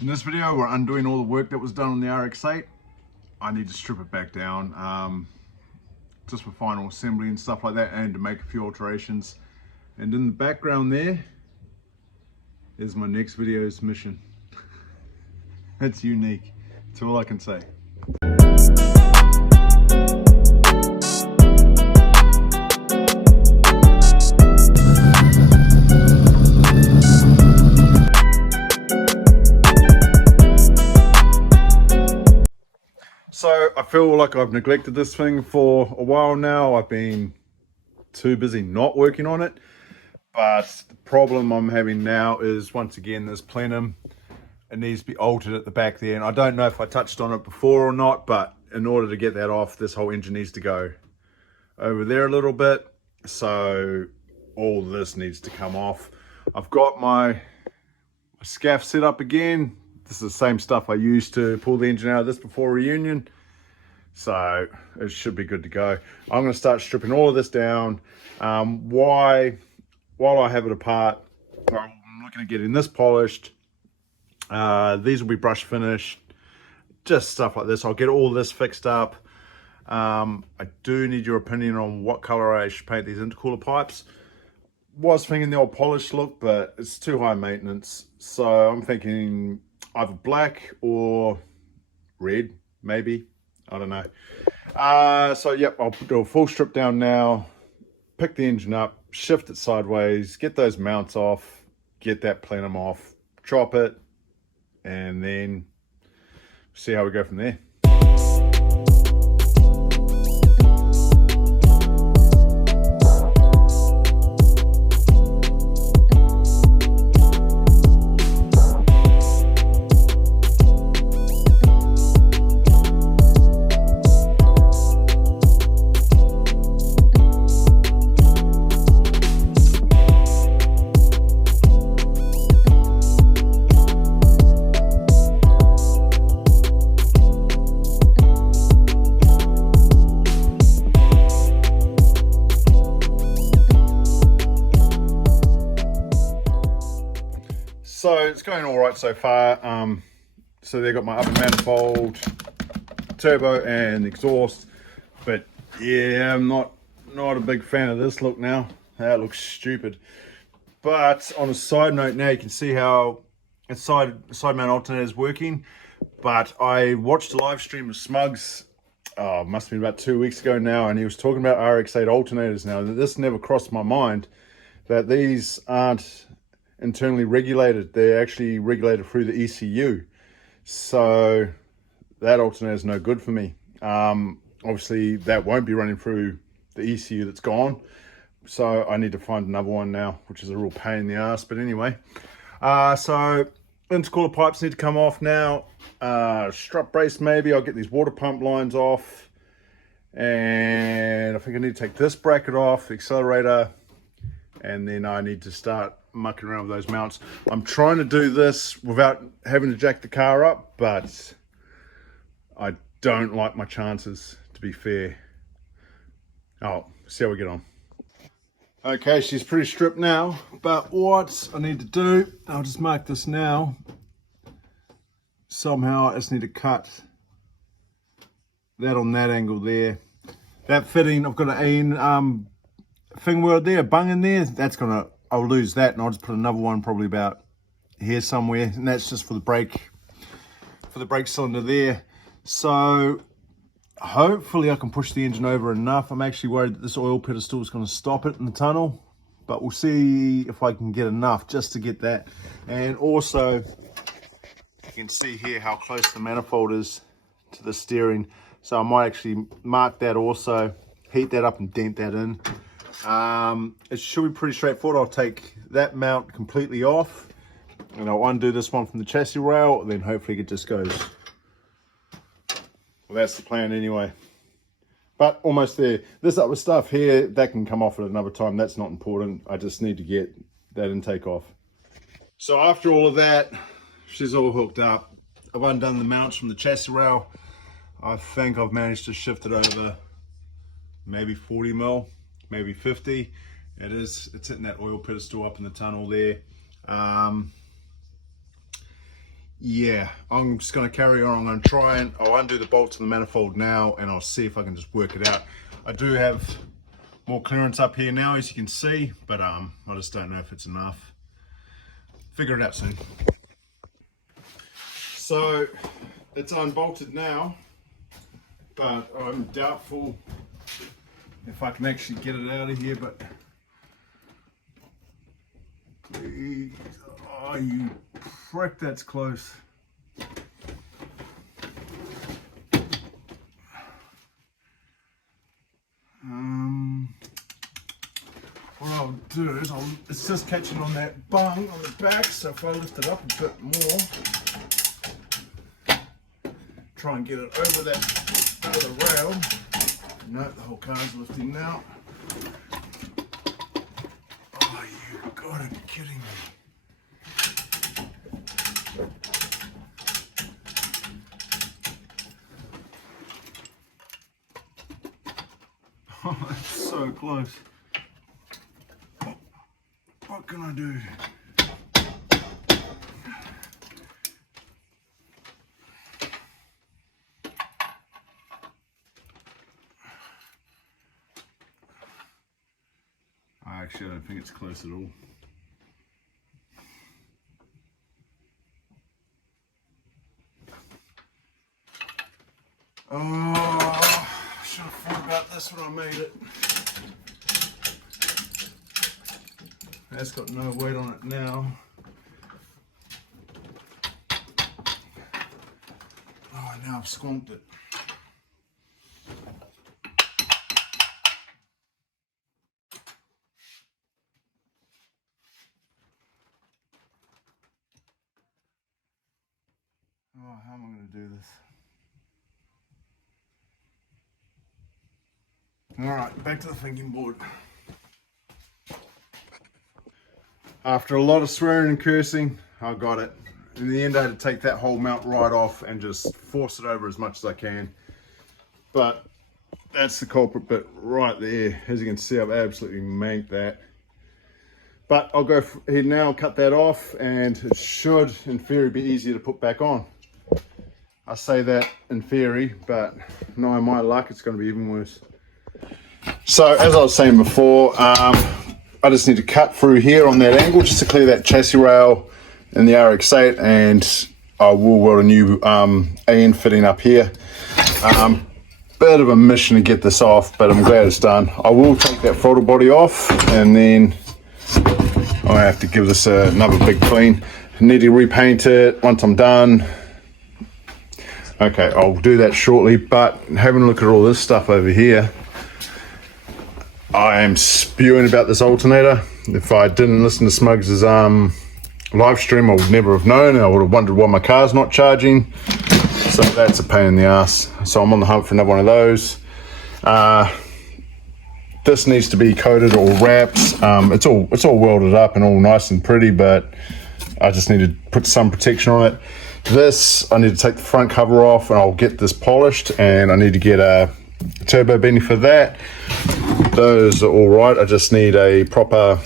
In this video, we're undoing all the work that was done on the RX8. I need to strip it back down just for final assembly and stuff like that, and to make a few alterations. And in the background there is my next video's mission. It's unique. That's all I can say. So I feel like I've neglected this thing for a while now. I've been too busy not working on it. But the problem I'm having now is, once again, this plenum. It needs to be altered at the back there. And I don't know if I touched on it before or not, but in order to get that off, this whole engine needs to go over there a little bit. So all this needs to come off. I've got my scaff set up again. This is the same stuff I used to pull the engine out of this before reunion. So it should be good to go. I'm going to start stripping all of this down. While I have it apart, I'm looking at getting this polished. These will be brush finished. Just stuff like this. I'll get all this fixed up. I do need your opinion on what color I should paint these intercooler pipes. Was thinking the old polished look, but it's too high maintenance. So I'm thinking either black or red, maybe. I don't know. So yep, I'll do a full strip down now, pick the engine up, shift it sideways, get those mounts off, get that plenum off, chop it, and then see how we go from there. So it's going all right so far. So they've got my oven manifold, turbo and exhaust, but yeah, I'm not a big fan of this look now. That looks stupid. But on a side note, now you can see how a side mount alternator is working. But I watched a live stream of Smugs, must have been about 2 weeks ago now, and he was talking about rx8 alternators. Now this never crossed my mind, that these aren't internally regulated. They're actually regulated through the ECU. So that alternator is no good for me. Obviously that won't be running through the ECU that's gone. So I need to find another one now, which is a real pain in the ass. But anyway, so intercooler pipes need to come off now. Strut brace maybe. I'll get these water pump lines off. And I think I need to take this bracket off, accelerator. And then I need to start mucking around with those mounts. I'm trying to do this without having to jack the car up, but I don't like my chances, to be fair. Oh, see how we get on. Okay, she's pretty stripped now, but what I need to do, I'll just mark this now. Somehow I just need to cut that on that angle there. That fitting, I've got an thing wheel there, a bung in there, that's gonna, I'll lose that, and I'll just put another one probably about here somewhere, and that's just for the brake cylinder there. So hopefully I can push the engine over enough. I'm actually worried that this oil pedestal is going to stop it in the tunnel, but we'll see if I can get enough just to get that. And also you can see here how close the manifold is to the steering, so I might actually mark that also, heat that up and dent that in. It should be pretty straightforward. I'll take that mount completely off and I'll undo this one from the chassis rail, then hopefully it just goes. Well, that's the plan anyway. But almost there. This other stuff here, that can come off at another time. That's not important. I just need to get that intake off. So after all of that, she's all hooked up. I've undone the mounts from the chassis rail. I think I've managed to shift it over maybe 40 mil. Maybe 50. It's hitting that oil pedestal up in the tunnel there. yeah, I'm just going to carry on. I'm going to try and I'll undo the bolts of the manifold now, and I'll see if I can just work it out. I do have more clearance up here now, as you can see, but I just don't know if it's enough. Figure it out soon. So it's unbolted now, but I'm doubtful if I can actually get it out of here. But please, oh you prick, that's close. What I'll do is it's just catching on that bung on the back, so if I lift it up a bit more, try and get it over the rail. No, the whole car's lifting now. Oh, you gotta be kidding me. Oh, that's so close. What can I do? Actually, I don't think it's close at all. Oh, I should have thought about this when I made it. That's got no weight on it now. Oh, now I've squonked it. Oh, how am I going to do this? Alright, back to the thinking board. After a lot of swearing and cursing, I got it. In the end, I had to take that whole mount right off and just force it over as much as I can. But that's the culprit bit right there. As you can see, I've absolutely manked that. But I'll go ahead now, cut that off, and it should, in theory, be easier to put back on. I say that in theory, but knowing my luck, it's going to be even worse. So, as I was saying before, I just need to cut through here on that angle just to clear that chassis rail in the rx8, and I will weld a new AN fitting up here. Bit of a mission to get this off, but I'm glad it's done. I will take that throttle body off, and then I have to give this another big clean. I need to repaint it once I'm done. Okay, I'll do that shortly, but having a look at all this stuff over here, I am spewing about this alternator. If I didn't listen to Smugs' live stream, I would never have known. I would have wondered why my car's not charging. So that's a pain in the ass. So I'm on the hunt for another one of those. This needs to be coated or wrapped. It's all welded up and all nice and pretty, but I just need to put some protection on it. This, I need to take the front cover off and I'll get this polished, and I need to get a turbo bendy for that. Those are all right. I just need a proper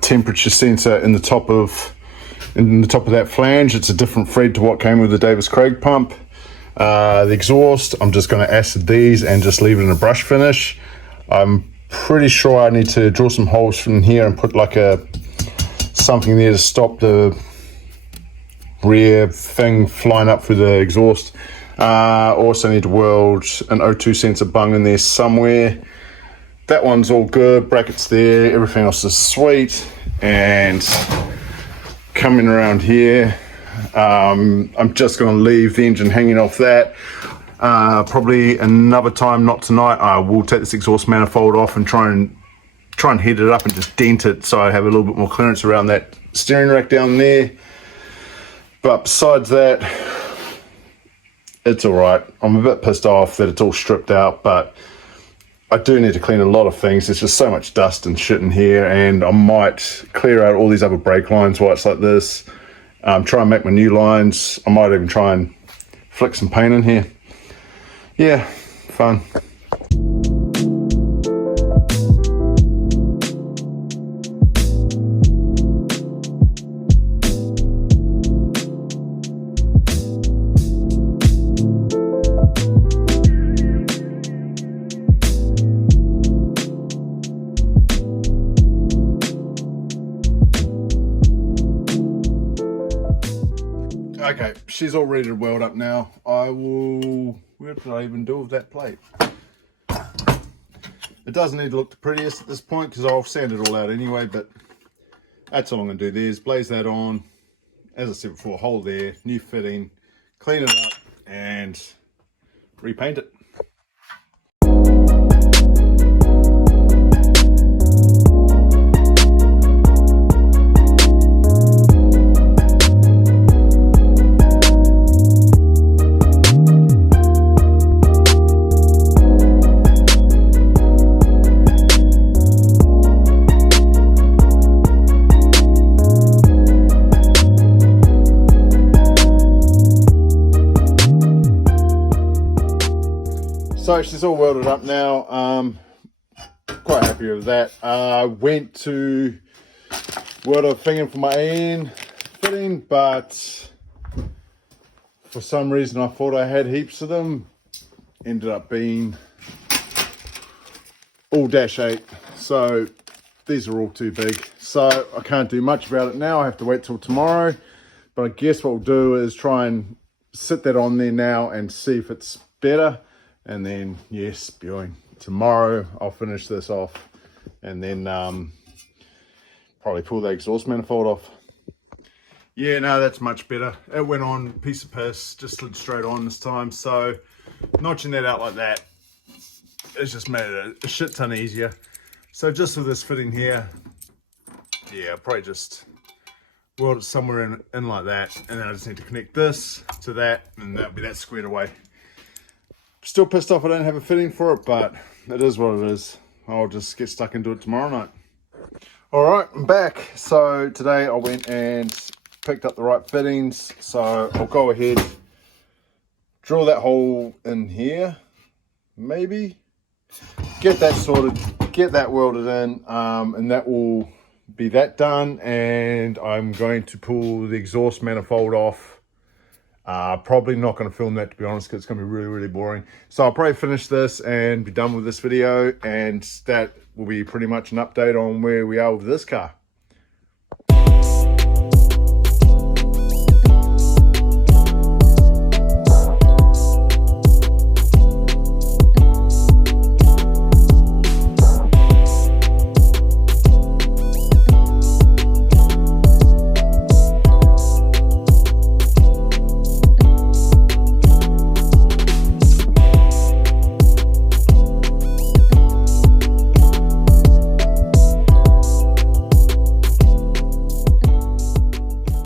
temperature sensor in the top of that flange. It's a different thread to what came with the Davis Craig pump. The exhaust, I'm just going to acid these and just leave it in a brush finish. I'm pretty sure I need to drill some holes from here and put like something there to stop the rear thing flying up through the exhaust. Also need to weld an O2 sensor bung in there somewhere. That one's all good, brackets there, everything else is sweet. And coming around here, I'm just going to leave the engine hanging off that. Probably another time, not tonight, I will take this exhaust manifold off and try and heat it up and just dent it so I have a little bit more clearance around that steering rack down there. But besides that, it's all right. I'm a bit pissed off that it's all stripped out, but I do need to clean a lot of things. There's just so much dust and shit in here, and I might clear out all these other brake lines while it's like this. Try and make my new lines. I might even try and flick some paint in here. Yeah, fun. Okay, she's all ready to weld up now. I will, what did I even do with that plate? It doesn't need to look the prettiest at this point because I'll sand it all out anyway, but that's all I'm going to do there is blaze that on. As I said before, hole there, new fitting, clean it up and repaint it. So she's all welded up now. Quite happy with that. Went to weld a thing in for my AN fitting, but for some reason I thought I had heaps of them. Ended up being all -8. So these are all too big. So I can't do much about it now. I have to wait till tomorrow. But I guess what we'll do is try and sit that on there now and see if it's better. And then, yes, spewing. Tomorrow I'll finish this off and then probably pull the exhaust manifold off. Yeah, no, that's much better. It went on a piece of piss, just slid straight on this time. So notching that out like that, it's just made it a shit ton easier. So just with this fitting here, yeah, I'll probably just weld it somewhere in like that. And then I just need to connect this to that and that'll be that squared away. Still pissed off I don't have a fitting for it, but it is what it is. I'll just get stuck into it tomorrow night. All right, I'm back. So today I went and picked up the right fittings. So I'll go ahead, drill that hole in here, maybe. Get that sorted, get that welded in, and that will be that done. And I'm going to pull the exhaust manifold off. Probably not going to film that, to be honest, because it's going to be really, really boring. So I'll probably finish this and be done with this video, and that will be pretty much an update on where we are with this car.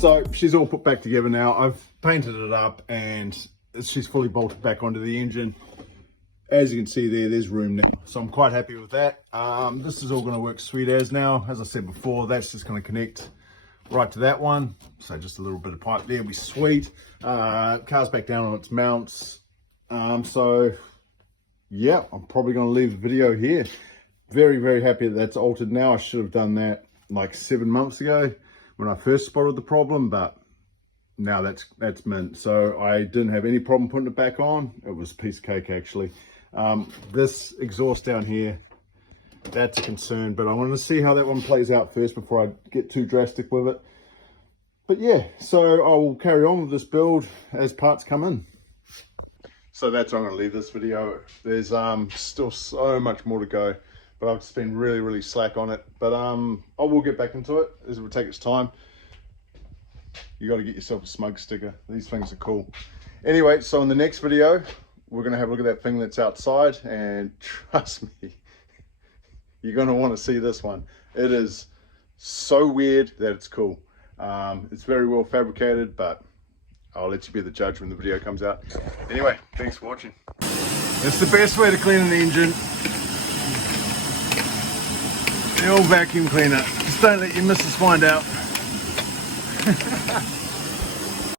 So she's all put back together now. I've painted it up and she's fully bolted back onto the engine. As you can see there's room now. So I'm quite happy with that. This is all going to work sweet as now. As I said before, that's just going to connect right to that one. So just a little bit of pipe there will be sweet. Car's back down on its mounts. So yeah, I'm probably going to leave the video here. Very, very happy that that's altered now. I should have done that like 7 months ago when I first spotted the problem, but now that's mint. So I didn't have any problem putting it back on. It was a piece of cake actually. This exhaust down here, that's a concern, but I want to see how that one plays out first before I get too drastic with it. But yeah, so I will carry on with this build as parts come in. So that's where I'm going to leave this video. There's still so much more to go, but I've just been really, really slack on it. But I will get back into it as it will take its time. You got to get yourself a smug sticker. These things are cool. Anyway, so in the next video, we're going to have a look at that thing that's outside, and trust me, you're going to want to see this one. It is so weird that it's cool. It's very well fabricated, but I'll let you be the judge when the video comes out. Anyway, thanks for watching. It's the best way to clean an engine. The old vacuum cleaner. Just don't let your missus find out.